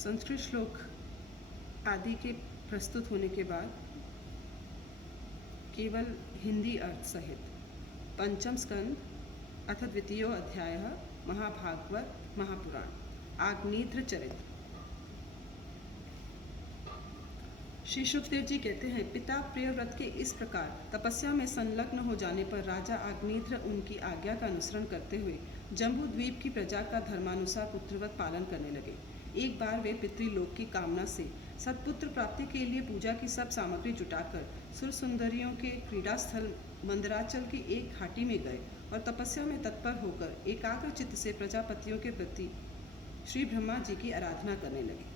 संस्कृत श्लोक आदि के प्रस्तुत होने के बाद केवल हिंदी अर्थ सहित पंचम स्कंद अथ द्वितीयो अध्याय महाभागवत महापुराण आग्नेत्र चरित्र। श्री शुकदेव जी कहते हैं, पिता प्रियव्रत के इस प्रकार तपस्या में संलग्न हो जाने पर राजा आग्नेत्र उनकी आज्ञा का अनुसरण करते हुए जम्बू द्वीप की प्रजा का धर्मानुसार पुत्रवत पालन करने लगे। एक बार वे पितृलोक की कामना से सत्पुत्र प्राप्ति के लिए पूजा की सब सामग्री जुटाकर सुर सुंदरियों के क्रीड़ा स्थल मंदराचल की एक घाटी में गए और तपस्या में तत्पर होकर एकाग्र चित्त से प्रजापतियों के प्रति श्री ब्रह्मा जी की आराधना करने लगे।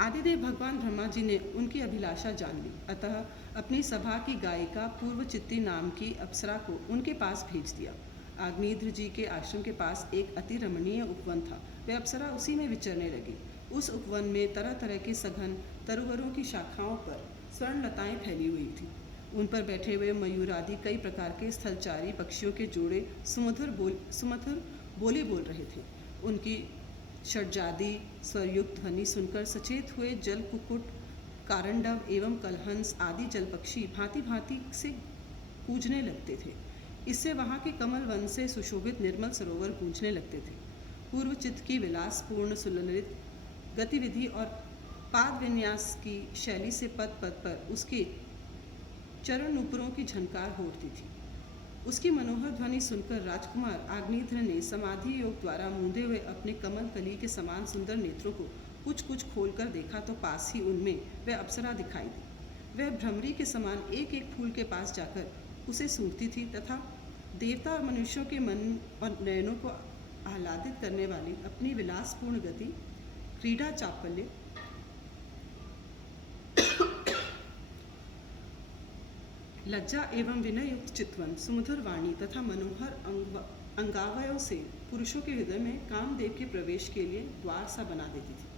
आदिदेव भगवान ब्रह्मा जी ने उनकी अभिलाषा जान ली, अतः अपनी सभा की गायिका पूर्वचित्ती नाम की अप्सरा को उनके पास भेज दिया। आग्नेत्र जी के आश्रम के पास एक अति रमणीय उपवन था। वे अप्सरा उसी में विचरने लगी। उस उपवन में तरह तरह के सघन तरुवरों की शाखाओं पर स्वर्णलताएं फैली हुई थी। उन पर बैठे हुए मयूर आदि कई प्रकार के स्थलचारी पक्षियों के जोड़े सुमधुर बोली बोल रहे थे। उनकी षड्जादी स्वरयुक्त ध्वनि सुनकर सचेत हुए जल कुक्कुट, कारंडव एवं कलहंस आदि जल पक्षी भांति भांति से कूजने लगते थे। इससे वहाँ के कमल वन से सुशोभित निर्मल सरोवर गूंजने लगते थे। पूर्व चित्त की विलासपूर्ण सुललित गतिविधि और पाद विन्यास की शैली से पद पद पर उसके चरण ऊपरों की झनकार हो उठती थी। उसकी मनोहर ध्वनि सुनकर राजकुमार आग्नेत्र ने समाधि योग द्वारा मूंदे हुए अपने कमल कली के समान सुंदर नेत्रों को कुछ कुछ खोलकर देखा तो पास ही उनमें वह अप्सरा दिखाई दी। वह भ्रमरी के समान एक एक फूल के पास जाकर उसे सूंघती थी तथा देवता और मनुष्यों के मन और नयनों को आह्लादित करने वाली अपनी विलासपूर्ण गति, क्रीड़ा चापल्य, लज्जा एवं विनयुक्त चितवन, सुमधुर वाणी तथा मनोहर अंगावयों से पुरुषों के हृदय में कामदेव के प्रवेश के लिए द्वार सा बना देती थी।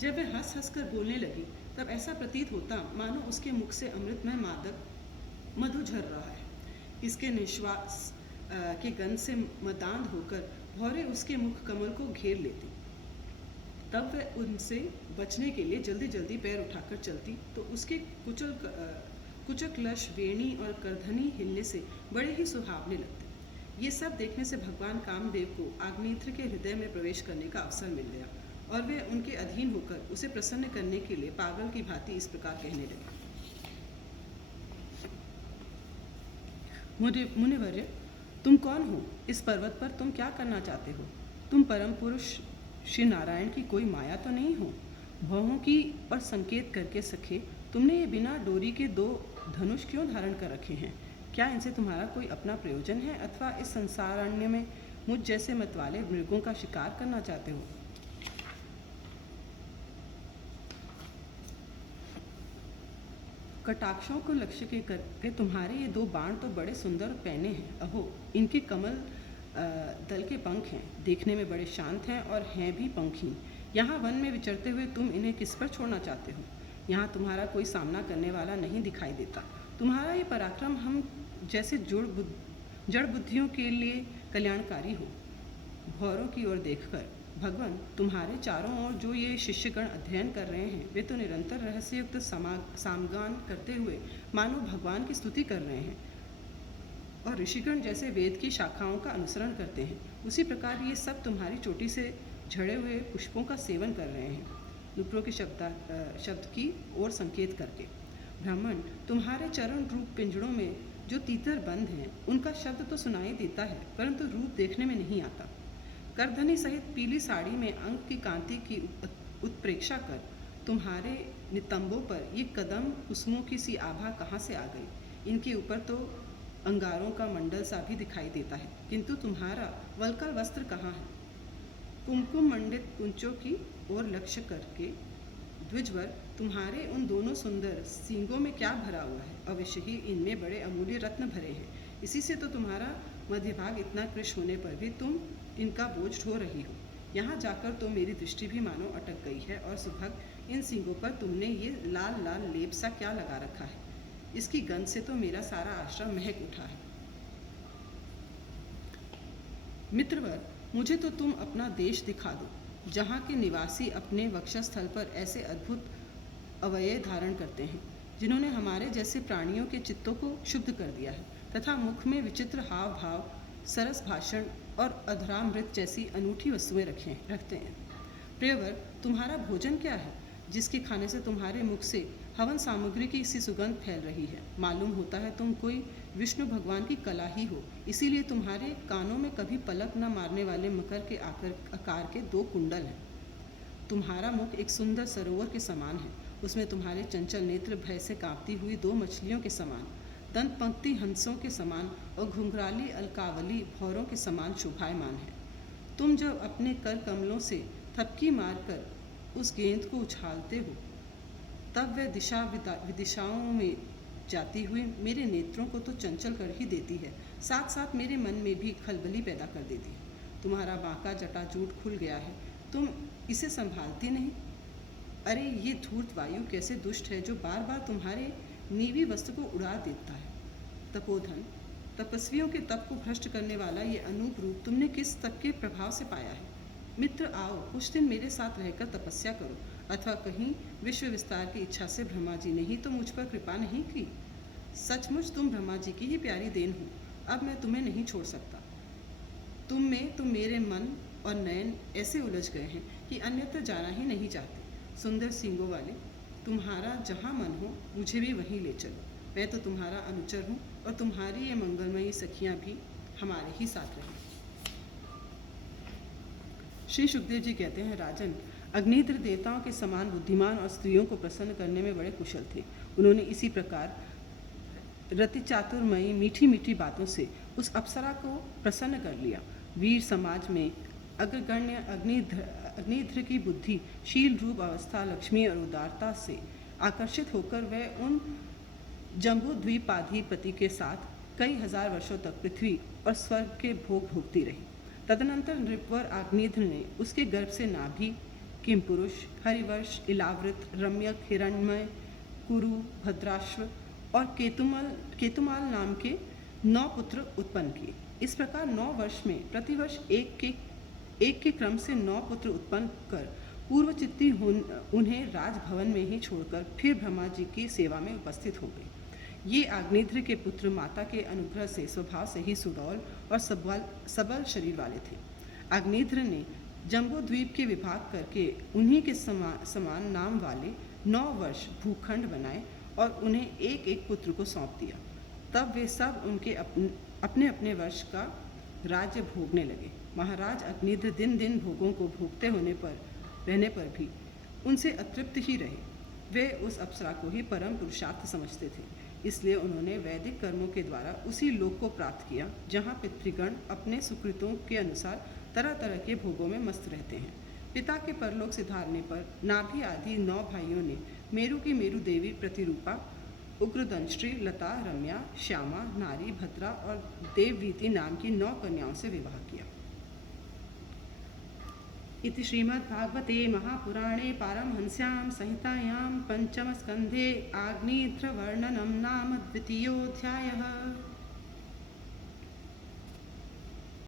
जब वह हंस हंस कर बोलने लगी तब ऐसा प्रतीत होता मानो उसके मुख से अमृतमय मादक मधु झर रहा है। इसके निश्वास के गंध से मदांध होकर भौरे उसके मुख कमल को घेर लेती। तब वह उनसे बचने के लिए जल्दी जल्दी पैर उठाकर चलती तो उसके कुचकलश, वेणी और करधनी हिलने से बड़े ही सुहावने लगते। ये सब देखने से भगवान कामदेव को आग्नेत्र के हृदय में प्रवेश करने का अवसर मिल गया और वे उनके अधीन होकर उसे प्रसन्न करने के लिए पागल की भांति इस प्रकार कहने लगे। मुनिवर्य, तुम कौन हो? इस पर्वत पर तुम क्या करना चाहते हो? तुम परम पुरुष श्री नारायण की कोई माया तो नहीं हो? भौहों की और संकेत करके सखे, तुमने ये बिना डोरी के 2 धनुष क्यों धारण कर रखे हैं? क्या इनसे तुम्हारा कोई अपना प्रयोजन है अथवा इस संसारण्य में मुझ जैसे मतवाले मृगों का शिकार करना चाहते हो? कटाक्षों को लक्ष्य के करके तुम्हारे ये 2 बाण तो बड़े सुंदर पैने हैं। अहो, इनके कमल दल के पंख हैं, देखने में बड़े शांत हैं और हैं भी पंखहीन। यहाँ वन में विचरते हुए तुम इन्हें किस पर छोड़ना चाहते हो? यहाँ तुम्हारा कोई सामना करने वाला नहीं दिखाई देता। तुम्हारा ये पराक्रम हम जैसे जड़ बुद्धियों के लिए कल्याणकारी हो। भौरों की ओर देखकर, भगवान, तुम्हारे चारों ओर जो ये शिष्यगण अध्ययन कर रहे हैं वे तो निरंतर रहस्ययुक्त सामगान करते हुए मानो भगवान की स्तुति कर रहे हैं और ऋषिगण जैसे वेद की शाखाओं का अनुसरण करते हैं, उसी प्रकार ये सब तुम्हारी चोटी से झड़े हुए पुष्पों का सेवन कर रहे हैं, नुपुरों के शब्द की ओर संकेत करके। ब्राह्मण, तुम्हारे चरण रूप पिंजड़ों में जो तीतर बंद हैं उनका शब्द तो सुनाई देता है परंतु रूप देखने में नहीं आता। करधनी सहित पीली साड़ी में अंक की कांति की उत्प्रेक्षा कर तुम्हारे नितंबों पर ये कदम कुसुमों की सी आभा कहाँ से आ गई? इनके ऊपर तो अंगारों का मंडल सा भी दिखाई देता है, किंतु तुम्हारा वल्कल वस्त्र कहाँ है? कुमकुम मंडित कुंचों की ओर लक्ष्य करके द्विजवर, तुम्हारे उन दोनों सुंदर सींगों में क्या भरा हुआ है? अवश्य ही इनमें बड़े अमूल्य रत्न भरे हैं। इसी से तो तुम्हारा मध्य भाग इतना कृश होने पर भी तुम इनका बोझ ढो रही हो। यहाँ जाकर तो मेरी दृष्टि भी मानो अटक गई है और सुभग इन सींगों पर तुमने ये लाल लाल लेप सा क्या लगा रखा है? इसकी गंध से तो मेरा सारा आश्रम महक उठा है। मित्रवर, मुझे तो तुम अपना देश दिखा दो, जहाँ के निवासी अपने वक्षस्थल पर ऐसे अद्भुत अवयव धारण करते हैं, जिन्होंने हमारे जैसे प्राणियों के चित्तों को शुद्ध कर दिया है, तथा मुख में विचित्र हाव भाव, सरस भाषण और अधरामृत जैसी अनूठी वस्तुएं रखते हैं। प्रियवर, तुम्हारा भोजन क्या है, जिसके खाने से तुम्हारे मुख से हवन सामग्री की सी सुगंध फैल रही है? मालूम होता है तुम कोई विष्णु भगवान की कला ही हो, इसीलिए तुम्हारे कानों में कभी पलक न मारने वाले मकर के आकार के 2 कुंडल हैं। तुम्हारा मुख एक सुंदर सरोवर के समान है, उसमें तुम्हारे चंचल नेत्र भय से कांपती हुई 2 मछलियों के समान, दंत पंक्ति हंसों के समान और घुंघराली अलकावली भौरों के समान शोभायमान है। तुम जब अपने कर कमलों से थपकी मारकर उस गेंद को उछालते हो, तब वह दिशा विदिशाओं में जाती हुई मेरे नेत्रों को तो चंचल कर ही देती है, साथ साथ मेरे मन में भी खलबली पैदा कर देती है। तुम्हारा बांका जटाजूट खुल गया है, तुम इसे संभालती नहीं। अरे ये धूर्त वायु कैसे दुष्ट है, जो बार बार तुम्हारे नीवी वस्त्र को उड़ा देता है। तपोधन, तपस्वियों के तप को भ्रष्ट करने वाला ये अनूप रूप तुमने किस तप के प्रभाव से पाया है? मित्र आओ, कुछ दिन मेरे साथ रहकर तपस्या करो, अथवा कहीं विश्व विस्तार की इच्छा से ब्रह्मा जी ने ही तो मुझ पर कृपा नहीं की। सचमुच तुम ब्रह्मा जी की ही प्यारी देन हो, अब मैं तुम्हें नहीं छोड़ सकता। तुम में तो मेरे मन और नयन ऐसे उलझ गए हैं कि अन्यत्र जाना ही नहीं चाहते। सुंदर सींगों वाले, तुम्हारा जहाँ मन हो मुझे भी वहीं ले चलो। मैं तो तुम्हारा अनुचर हूँ और तुम्हारी ये मंगलमयी सखियाँ भी हमारे ही साथ रहें। श्री सुखदेव जी कहते हैं, राजन, अग्निद्र देवताओं के समान बुद्धिमान और स्त्रियों को प्रसन्न करने में बड़े कुशल थे। उन्होंने इसी प्रकार रति चातुर्मयी मीठी मीठी बातों से उस अप्सरा को प्रसन्न कर लिया। वीर समाज में अग्रगण्य अग्निध्र की बुद्धि, शील रूप अवस्था, लक्ष्मी और उदारता से आकर्षित होकर वह उन जम्बू द्वीपाधिपति के साथ कई हजार वर्षों तक पृथ्वी और स्वर्ग के भोग भोगती रही। तदनंतर नृपवर अग्निध्र ने उसके गर्भ से नाभि, किमपुरुष, हरिवर्ष, इलावृत, रम्यक, हिरण्मय, कुरु, भद्राश्व और केतुमाल नाम के 9 पुत्र उत्पन्न किए। इस प्रकार 9 वर्ष में प्रतिवर्ष एक के क्रम से 9 पुत्र उत्पन्न कर पूर्वचित्ती उन्हें राजभवन में ही छोड़कर फिर ब्रह्मा जी की सेवा में उपस्थित हो गए। ये अग्निध्र के पुत्र माता के अनुग्रह से स्वभाव से ही सुडौल और सबल शरीर वाले थे। अग्निध्र ने जम्बू द्वीप के विभाग करके उन्हीं के समान नाम वाले 9 वर्ष भूखंड बनाए और उन्हें एक एक पुत्र को सौंप दिया। तब वे सब उनके अपने अपने वर्ष का राज्य भोगने लगे। महाराज अग्निध्र दिन दिन भोगों को भोगते रहने पर भी उनसे अतृप्त ही रहे। वे उस अप्सरा को ही परम पुरुषार्थ समझते थे, इसलिए उन्होंने वैदिक कर्मों के द्वारा उसी लोक को प्राप्त किया जहाँ पितृगण अपने सुकृतों के अनुसार तरह तरह के भोगों में मस्त रहते हैं। पिता के परलोक सिधारने पर नाभि आदि 9 भाइयों ने मेरु की मेरु देवी प्रतिरूपा, उग्रदंष्ट्री, लता, रम्या, श्यामा, नारी, भद्रा और देववीति नाम की 9 कन्याओं से विवाह किया। इति श्रीमद्भागवते महापुराणे पारमहंस्यां संहितायां 5म स्कन्धे आग्नेयवर्णनं नाम 2. अध्यायः।